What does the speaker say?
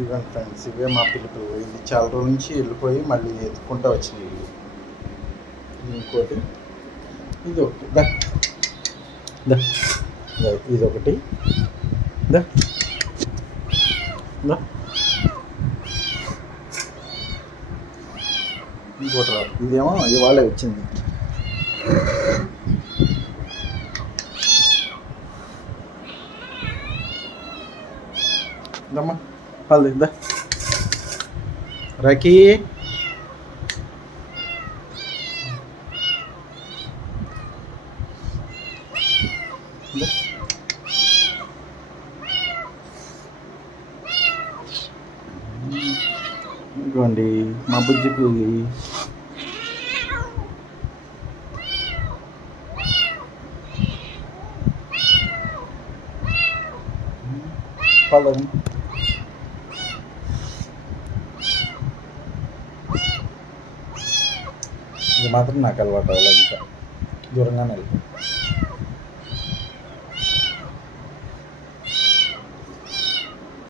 ఇవ్వండి ఫ్రెండ్స్, ఇవే మా పిలుపులు. ఇది చాలా రోజుల నుంచి వెళ్ళిపోయి మళ్ళీ ఎత్తుకుంటూ వచ్చినాయి ఇవి. ఇంకోటి ఇది ఒకటి దా దా ఇది ఒకటి దా దా ఇంకోటి రాదు. ఇదేమో ఇవాళే వచ్చింది. దమ్మా పాలు దా రకీ. ఇదిగోండి మా బుజ్జి పిల్లి. పాలు ఇది మాత్రం నాకు అలవాటు అవ్వలేదు, ఇంకా దూరంగానే వెళ్ళిపోయింది.